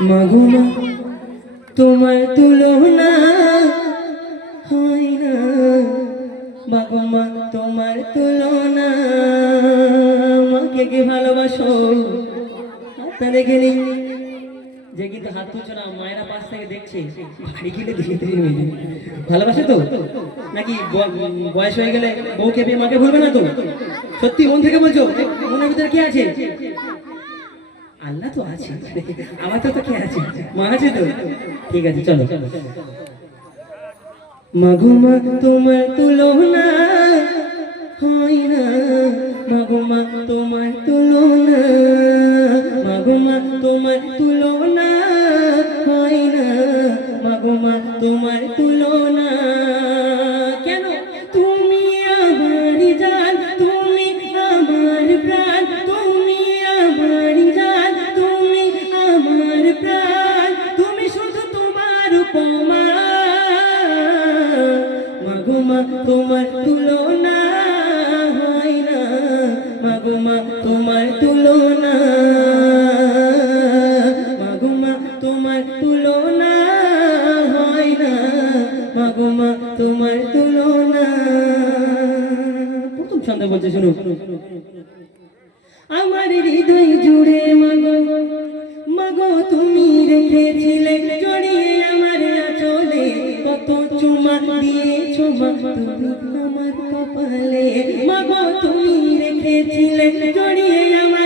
মাগুমা তোমার তুলনা হয় না। মাগুমা তোমার তুলনা, মাকে কি ভালোবাসো? হাতটা দেখে নি। যে কিন্তু হাত তুলছো না, মায়েরা পাশ থেকে দেখছে বাড়ি গেলে ধীরে। ভালোবাসে তো? নাকি বয়স হয়ে গেলে বউকে পেয়ে মাকে ভুলবে না তো? সত্যি মন থেকে বলছো? মনের ভিতরে কে আছে? আল্লাহ তো আছে। আমার তো কে আছে? মা আছে তো? ঠিক আছে, চলো। মাগো মা, তোমার তুলনা হয় না। মাগো মা, তোমার তুলনা তুলনা হয় না। মাগো তোমার তুলনা। প্রথম ছন্দ বলছে শুনো আমার হৃদয় জুড়ে মাগো মাগো, তুমি রেখেছিলে জড়িয়ে আমার আঁচলে। কত চুমা দিয়েছ মা, তুমি আমার কপালে। মাগো, তুমি রেখেছিলে জড়িয়ে আমার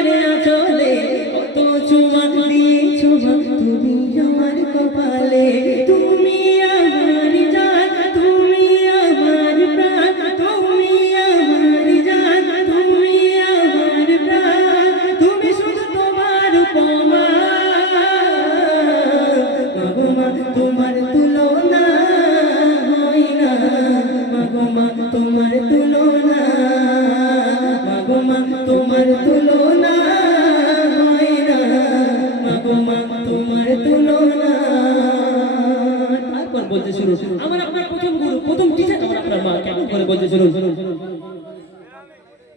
বলতে শুরু আমার আপনার প্রথম গুরু প্রথম টিচার আমার আপনার মা কেমন করে বলতে শুরু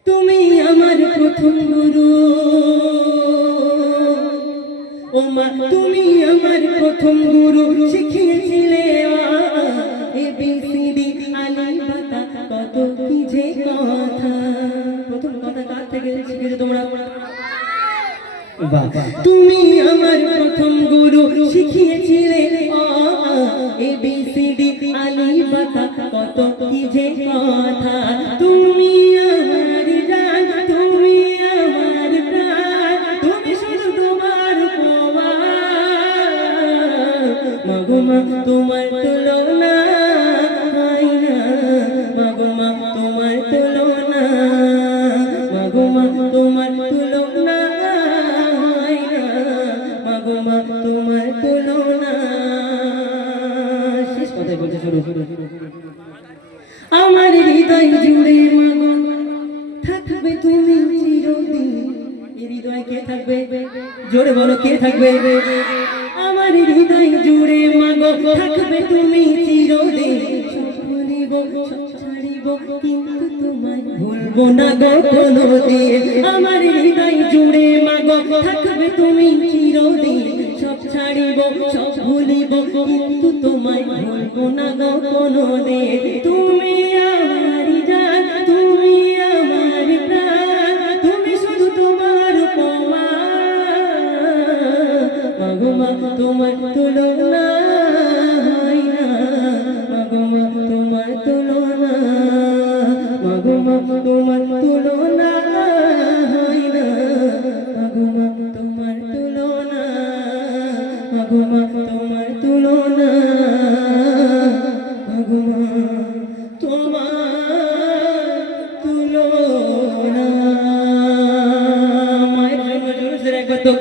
তুমি আমার প্রথম গুরু। ও মা তুমি আমার প্রথম গুরু। শিখিয়েছিলে এ বি সি বাতা কত কি যে কথা। প্রথম কথা কার থেকে শিখেছো তোমরা? তুমি আমার কথা, তুমি আমার জান তুমি আমার প্রাণ, তুমি শুধু তোমার উপমা। তোমার তুলনা না। তোমার তুলনা, মাগো তোমার তুলনা হয় না। মাগো তোমার তুলনা। শেষ কথাই বলতে শুরু। আমার হৃদয় জুড়ে মাগো থাকবে তুমি চিরদিন। হৃদয় কে থাকবে? জোরে বলো, কে থাকবে? আমার হৃদয় জুড়ে মাগো। থাকবে তুমি চিরদিন। ভুলিব না গো কোনোদিন। আমার হৃদয় জুড়ে মাগো। থাকবে তুমি চিরদিন। ছাড়িব, সব ভুলিব, কিন্তু তোমায় ভুলবো না গো কোনো তুমি আমার তুমি আমার প্রাণ, তুমি শুধু তোমার উপমা। মা, তোমার তুলনা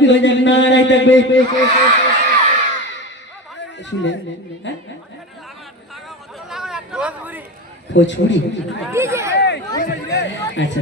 তকবীর হয়ে যাক নারায় থাকবে। শুনলেন হ্যাঁ? আচ্ছা।